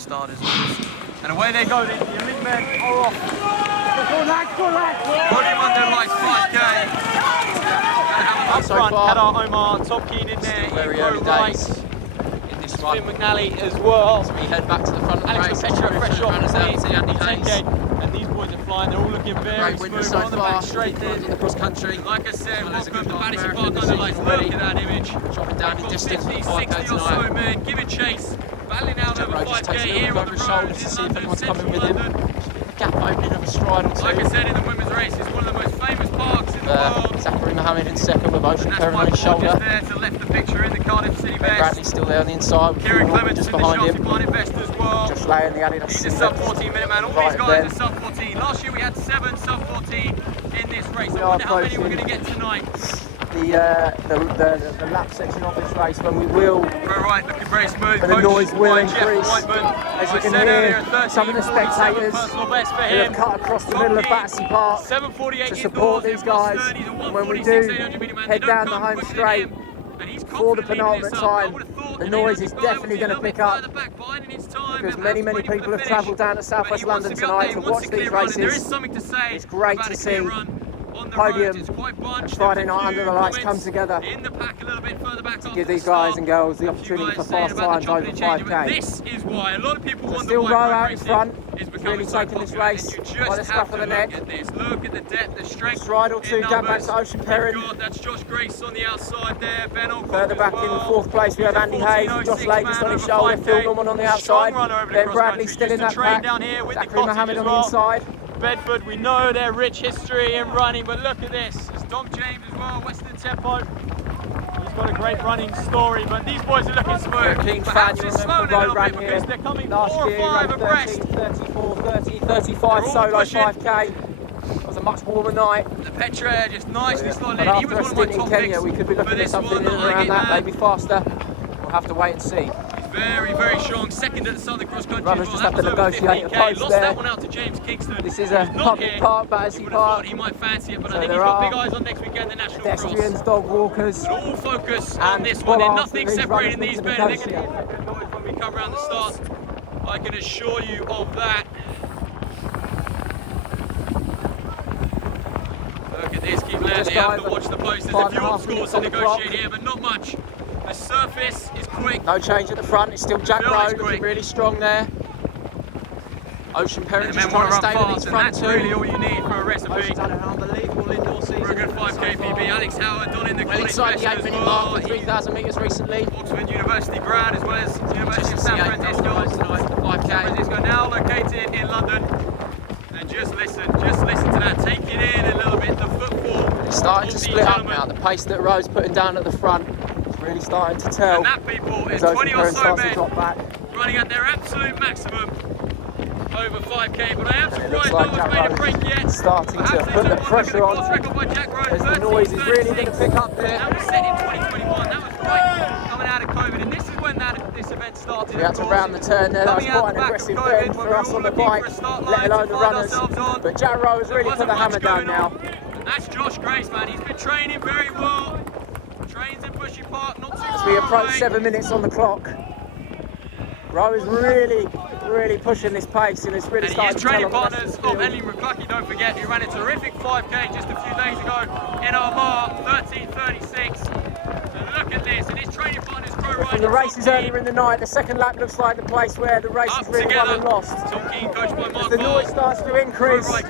starters. And away they go, the elite men are off. Podium underlights 5k. Up front, had our Omar, Tom Keen in there, very early days in this one. Finn McNally as well. So we head back to the front of the Alex race. Petra fresh off Runners out to Andy Hayes. 10k. And these boys are flying, they're all looking very Great winner smooth so on the far. back straight there. In the cross country. Like I said, Well, there's a welcome good to Battersea American Park underlights. already. Look at that image. Dropping down in distance for 50, 5k 60 or so tonight. men, give it chase. Battling out over Rowe just 5k takes a here little on over the his road shoulders to in see if London, anyone's coming central with him. London. Gap opening of a stride or two. Like I said in the women's race, it's one of the most famous parks in the world. Zachary Mohammed in second with Ocean Perrin on his Just shoulder. there to left the picture in the Cardiff City Ben vest. Bradley's still there on the inside. Kieran Clements just in the behind Shelby him. Barnet vest as well. Just laying the Adidas. He's a sub 14 minute man. All Right these guys are sub 14. Last year we had 7 sub 14 in this race. I wonder how many we're going to get tonight. The lap section of this race when we will. We're right, looking very smooth. And the noise will by Jeff increase. Whiteman. As you I can said hear, earlier, 13, some of the 47 spectators personal best for who him. have cut across the Top middle of gear, Battersea Park 748 to support indoors, these guys. +30s, And when we 146, do 800 meter man, head they down don't the come home quicker straight than him. And he's for the confidently leading penultimate this up. I time, would have thought the an noise English is guy definitely would be going a to little pick bit up. further back, biding his time, because and many perhaps waiting people for the have finish. travelled down to South But West he wants London to be up tonight there, to he wants watch to these clear run, and there is races. something to say It's great about to a clear see run on the podium roads. It's quite bunched. Friday There's a night few under the lights come comments together in the pack a little bit further back to after give the these guys start. and girls the A few opportunity for guys saying fast about times the over jumping and changing, but 5k. this is why a lot of people wonder Still why Rowe road out in racing front, is really becoming so taking this popular, race and you by just the have scruff to of the look neck. at this. Look at the depth, the strength Stride or two in down back numbers. to Ocean Perrin. God, that's Josh Grace on the outside there. Ben Alcock Further as back well. in fourth place we have Andy Hayes and Josh 14.06 Lakers man on his over shoulder, 5K. Phil Norman on the Strong outside, run over the Ben cross Bradley country. still in Used to that train pack, down here with the Zachary cottage Mohammed as on the well. inside. Bedford, we know their rich history in running, but look at this. It's Dom James as well, Western Tempo. He's got a great running story, but these boys are looking smooth. King fan, Perhaps you it's remember slowed a Rowe little ran bit here because they're coming last 4 or year, 5 ran abreast. 13, 34, 30, 35 They're all solo pushing. 5k. It was a much warmer night. The Petra just nicely slotted But in. He after was a one of my stint in top Kenya, picks we could be for looking at this something one, in the and around Highgate that, man. maybe faster. We'll have to wait and see. Very, very strong. Second at the Southern Cross Country. Runners as well. just have That to was over negotiate a 15K. post Lost there. that one out to James Kingston. This is who's a not public here. park, You Battersea would have thought Park. he might fancy it, but So I think he's there got are big eyes on next weekend, the National Cross. Pedestrians, dog walkers. But all focus on And this one. There's follow nothing after these separating runners these need men. to They're going to negotiate. get noise when we come around the start. I can assure you of that. Look at this, keep landing. You have to watch the post. There's a few obstacles to negotiate here, but not much. The surface is quick. No change at the front, it's still Jack Phil Rowe is looking quick. really strong there. Ocean Perrin And just then want trying to to run stay with fast, his and front that's two. really all you need for a recipe. Ocean's had an unbelievable indoor season. For a good 5k PB. Alex Howard done in the Well college inside the special 8 minute as mark well. with 3,000 metres recently. Oxford University grad as well as University of Just San the 8 Francisco. tonight, the 5k. Francisco now located in London. And just listen to that. Take it in a little bit, the football. It's starting of to the split up element. now. The pace that Rowe's putting down at the front is really starting to tell. And that, people, is As Ocean 20 or Perrin so starts to men drop back. running at their absolute maximum over 5k. But I am And it looks surprised like no one's Jack made a Rowe break yet. is starting to Perhaps they put the don't want pressure the on course record by Jack Rowe, as the noise is really going to pick up there. That was set in 2021. That was right coming out of COVID, and this is when this event started. We had to round the turn there. That was quite an aggressive bend for us on the bike, let alone the runners. But Jack Rowe has really put the hammer down now. And that's Josh Grace, man. He's been training very well. Trains in Bushy Park, not too As far we approach away. 7 minutes on the clock, Rowe is really pushing this pace, and it's really And he starting is to tell training on the rest partners of the of field. Ellie McClucky, don't forget, who ran a terrific 5k just a few days ago in Armagh, 13:36. And look at this, and his training partners Crow From the races earlier in the night, the second lap looks like the place where the race is really won and lost. Tom Keen, coached by Mark The noise starts to increase, coached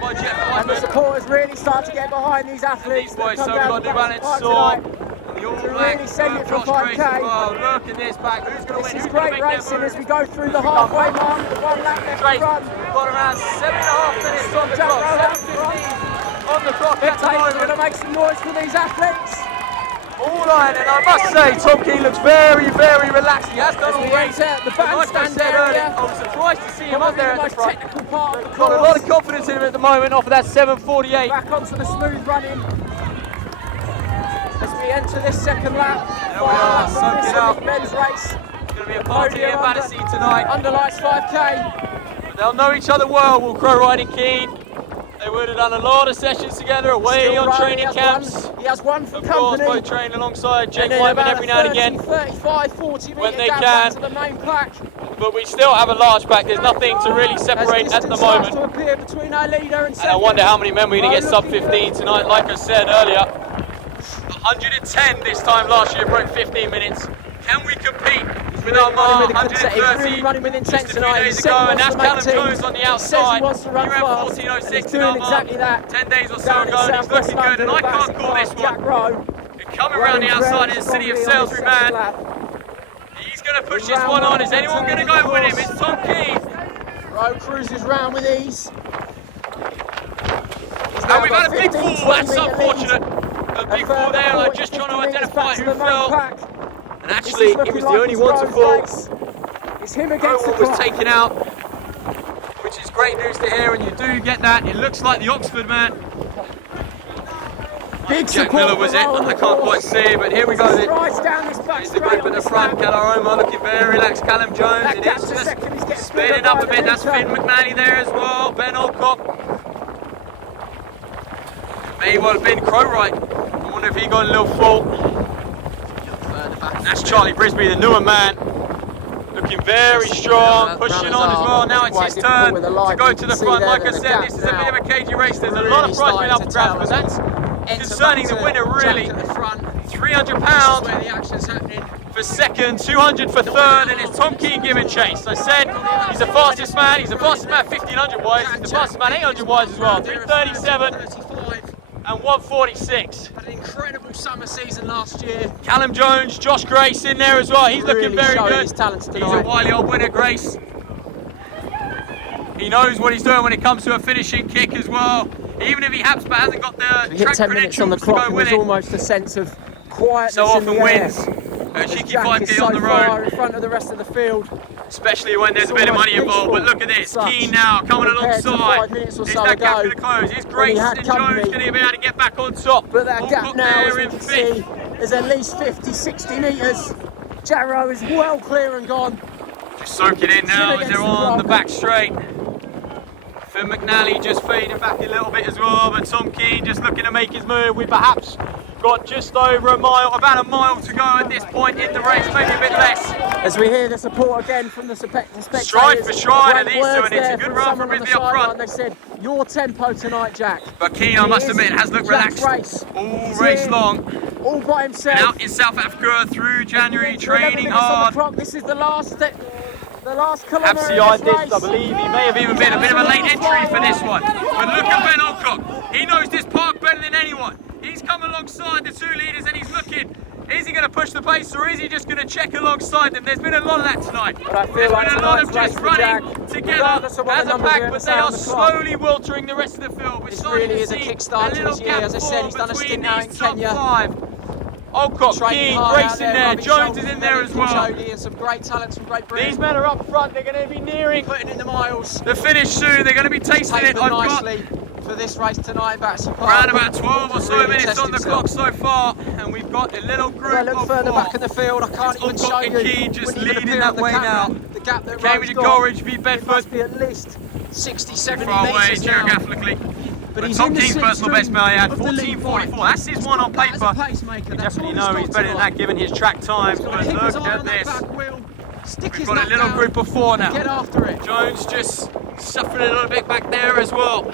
by Jeff and the Whiteman. supporters really start to get behind these athletes These that boys, come so down we've to got New Battersea Park Balance tonight. The All to Black, really send it from Josh Grace 5k. as well. Look at this back. Who's going to This win? is Who's going great to make racing their as we go through the halfway mark, the 1 lap left to Great. run. We've got around 7.5 minutes on the Jack clock. Rowe 7:15 on the clock at the Spectators are going to moment. make some noise for these athletes. All right, and I must say, Tom Keen looks very, very relaxed. He has done As we all race. enter the But like I bandstand said earlier, area, I was surprised to see him up probably there the at the most front. technical part of the Got a lot of course. confidence in him at the moment off of that 7:48. Back onto the smooth running. As we enter this second lap, There we are, this soak it up. elite men's race. It's going to be a party here at Battersea tonight. Underlights 5k. But they'll know each other well, will Crow Riding Keen. They would have done a lot of sessions together away Still on Rowe, training he has camps. He has one for Of course, company. both train alongside Jake And then Whiteman about every now and 30, again. 35, 40 when metre they gap can. back to the main pack. but we still have a large pack. There's nothing to really separate at the moment. To appear between our leader and I wonder how many men we're going to get sub 15 tonight. Like I said earlier, 110 this time last year broke 15 minutes. Can we compete with our mark? 130 running with intent just a few days ago, and that's Callum Jones on the outside. He ran 14.06 in our mark 10 days or so ago, and he's looking good, and I can't call this one. We're coming around the outside of the city of Salisbury, man. He's going to push this one on. Is anyone going to go with him? It's Tom Keane. Rowe cruises round with ease. And we've had a big fall. That's unfortunate. A big fall there. I'm just trying to identify who fell. And actually, he was the only one to fall. It's him against the clock. Was taken out, which is great news to hear, and you do get that. It looks like the Oxford man. Jack Miller was it, I can't quite see, but here we go. Here's the group at the front. Calaroma looking very relaxed. Callum Jones, it is just speeding up a bit. That's Finn McNally there as well. Ben Alcock. May well have been Crowright. I wonder if he got a little fall. That's Charlie Brisby, the newer man. Looking very strong, pushing on as well. Now it's his turn to go to the front. Like I said, this is a bit of a cagey race. There's a lot of prize money up for grabs, but that's concerning the winner really. £300 for second, 200 for third, and it's Tom Keane giving chase. I said he's the fastest man. He's the fastest man 1500 wise. He's the fastest man 800 wise as well. 337 and 146. Had an incredible summer season last year. Callum Jones, Josh Grace in there as well. He's looking very good. His talents tonight. He's a wily old winner, Grace. He knows what he's doing when it comes to a finishing kick as well. Even if he hasn't got the track 10 minutes on the clock, and there's almost a sense of quietness. So often in the wins. air. A cheeky 5k on the road. In front of the rest of the field. Especially when there's a bit of money involved. But look at this, Keane now coming alongside. Is that gap going to close? Is Grace and Jones going to be able to get back on top? But that gap now, as we can see, is at least 50, 60 metres. Jarrow is well clear and gone. Just soaking in now as they're on the back straight. Finn McNally just fading back a little bit as well, but Tom Keane just looking to make his move. We perhaps got just over a mile, about a mile to go at this point in the race, maybe a bit less. As we hear the support again from the spectators. Stride for stride of these two, and it's a good run from Brisby up front. They said, your tempo tonight, Jack. But Keane, I must admit, has looked relaxed all race long. All by himself. And out in South Africa through January, training hard. This is the last step. The last kilometre Perhaps he eyed this, I believe. He may have even been a bit of a late entry for this one. But look at Ben Alcock. He knows this park better than anyone. He's come alongside the two leaders and he's looking. Is he going to push the pace or is he just going to check alongside them? There's been a lot of that tonight. There's been a lot of just running together as a pack, but they are slowly wiltering the rest of the field. We're starting to see a little gap between these top five. Alcock, Keane, Grace in there, Jones is in there as well. And some great talents from Great Britain. These men are up front, they're going to be nearing putting in the miles. The finish soon, they're going to be tasting it. I've got for this race tonight, Battersea Park. Around about 12 or so minutes on the clock so far, and we've got a little group of four. Further back in the field, I can't even show you. Keane just leading that way now. The gap that Cambridge and Coleridge beat Bedford. Must be at least 60, 70 far away metres now. geographically. But he's Tom Keane's personal best, may I add, 14.44. That's his one on paper. You definitely know he's better than that given his track times. But look at this. We've got a little group of four now. Get after it. Jones just suffering a little bit back there as well.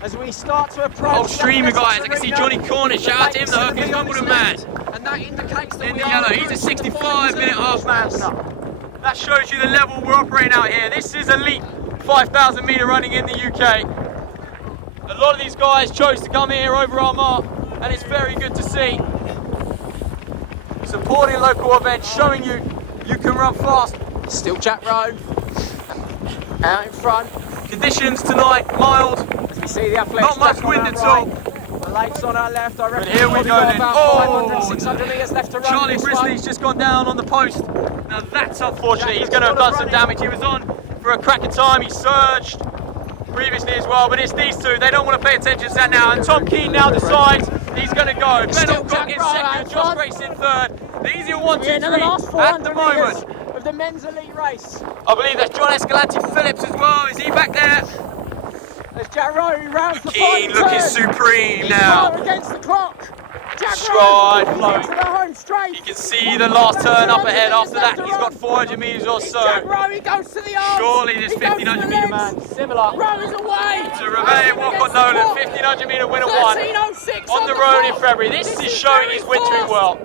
As we start to approach. Old streamer guys, I can see Johnny Cornish. Shout out to him, the hook is Wimbledon man. And that indicates that in the yellow, he's a 65-minute half marathon. That shows you the level we're operating out here. This is elite 5,000 metre running in the UK. A lot of these guys chose to come here over our mark, and it's very good to see. Supporting local events, showing you can run fast. Still Jack Rowe out in front. Conditions tonight mild. As we see the athletics, not much wind at all. The lakes on our left. I reckon. But here we go then. Oh, 500, 600 metres left to run. Charlie Brisley's just gone down on the post. Now that's unfortunate. He's going to have done some damage. He was on for a cracker time. He surged previously as well, but it's these two. They don't want to pay attention to that now. And Tom Keane now decides he's going to go. Ben Alcock in second, Josh Grace in third. These are 1, 2, 3 at the moment. Of the men's elite race. I believe that's John Escalante Phillips as well. Is he back there? There's Jack Rowe, rounds the Keane looking supreme now. Against the clock. stride flowing. To the home straight. You can see the last turn up ahead. After that, he's got 400 metres or so. Rowe, he goes to the arms. Surely this 1500 metre man, similar Rowe is away. to Rowe Walcott Nolan, 1500 metre winner won 13:06 on the road in February. This is showing he's wintering well.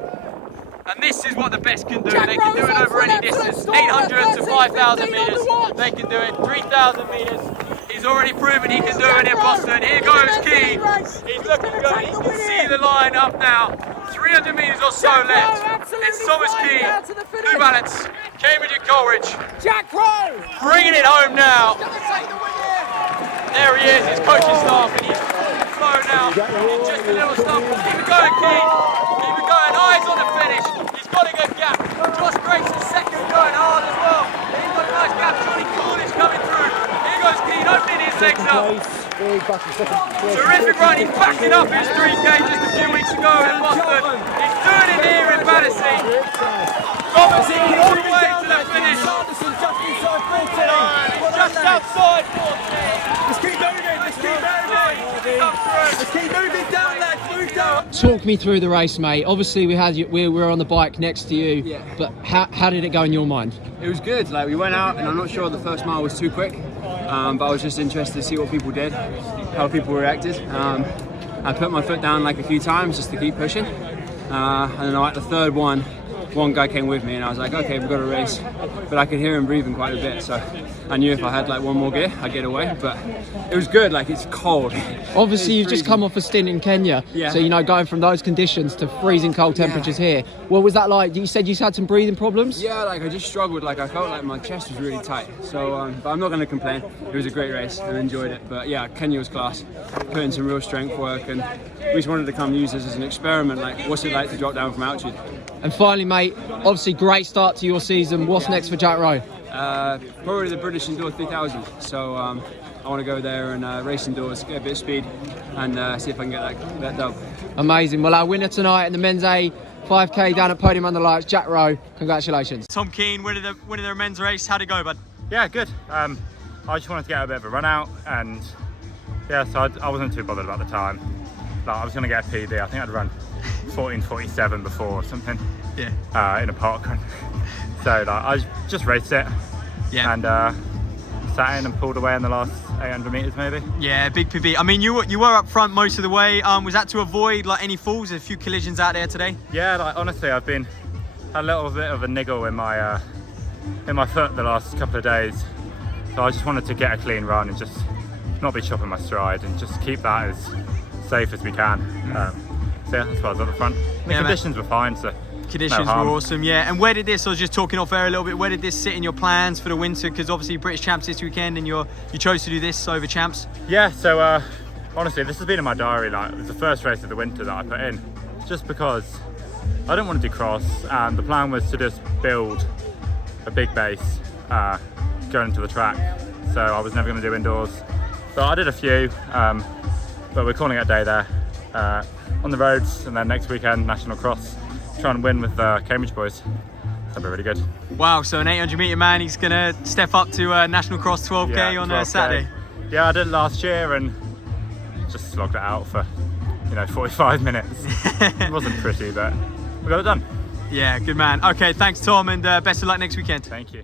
And this is what the best can do. They can do it over any distance. 800 to 5,000 metres. They can do it. 3,000 metres. He's already proven he can do it in Boston. Here goes Keen. He's looking good. You can see the line up now. 300 metres or so left. It's Thomas Keen, New Balance, Cambridge and Coleridge. Jack Rowe. Bringing it home now. There he is, his coaching staff, and he's flow now. It's just a little stuff. Keep it going, Keen. Keep it going. Eyes on the finish. He's got a good gap. Josh Grayson's second going hard as well. He's got a nice gap. Johnny Cornish coming through. Here goes Keen, opening his legs up. Terrific run. He's backing up his 3K just a few weeks ago in Boston. He's doing it here in Battersea. Thomas Keen all the way to the finish. He's just outside 14. Let's keep moving, let's keep moving. Let's keep moving down, lads, move down. Talk me through the race, mate. Obviously, we were on the bike next to you, but how did it go in your mind? It was good. Like, we went out, and I'm not sure the first mile was too quick, but I was just interested to see what people did, how people reacted. I put my foot down like a few times just to keep pushing, and then like the third one guy came with me, and I was like, okay, we've got a race, but I could hear him breathing quite a bit, so I knew if I had like one more gear, I'd get away. But it was good. Like, it's cold. Obviously, you've just come off a stint in Kenya, Yeah. so going from those conditions to freezing cold temperatures here. What was that like? You said you had some breathing problems. Yeah, like I just struggled. Like, I felt like my chest was really tight. So, but I'm not going to complain. It was a great race. I enjoyed it. But yeah, Kenya was class. Put in some real strength work, and we just wanted to come use this as an experiment. Like, what's it like to drop down from altitude? And finally, mate, obviously great start to your season. What's next for Jack Rowe? Probably the British Indoor 3000. So I want to go there and race indoors, get a bit of speed, and see if I can get that dub. Amazing. Well, our winner tonight in the men's A 5K down at Podium Under Lights, Jack Rowe. Congratulations. Tom Keen, winning their men's race. How'd it go, bud? Yeah, good. I just wanted to get a bit of a run out, and yeah, so I wasn't too bothered about the time. Like, I was going to get a PB. I think I'd run 14:47 before or something. Yeah. In a park run. So like, I just raced it. Yeah. And sat in and pulled away in the last 800 metres maybe. Yeah, big PB. I mean, you were up front most of the way. Was that to avoid like any falls? A few collisions out there today? Yeah, like honestly, I've had a little bit of a niggle in my foot the last couple of days. So I just wanted to get a clean run and just not be chopping my stride and just keep that as safe as we can. So yeah, that's why I was at the front. The conditions were fine, so conditions were awesome, yeah. And where did this, I was just talking off air a little bit, where did this sit in your plans for the winter? Because obviously British Champs this weekend, and you chose to do this over Champs. Yeah, so honestly, this has been in my diary. Like, it was the first race of the winter that I put in, just because I didn't want to do cross, and the plan was to just build a big base going into the track. So I was never going to do indoors. So I did a few, but we're calling it a day there on the roads, and then next weekend National Cross. Try and win with the Cambridge boys. That'd be really good. Wow, so an 800 metre man, he's going to step up to National Cross 12k on 12K. Saturday. Yeah, I did it last year and just slogged it out for 45 minutes. It wasn't pretty, but we got it done. Yeah, good man. Okay, thanks Tom, and best of luck next weekend. Thank you.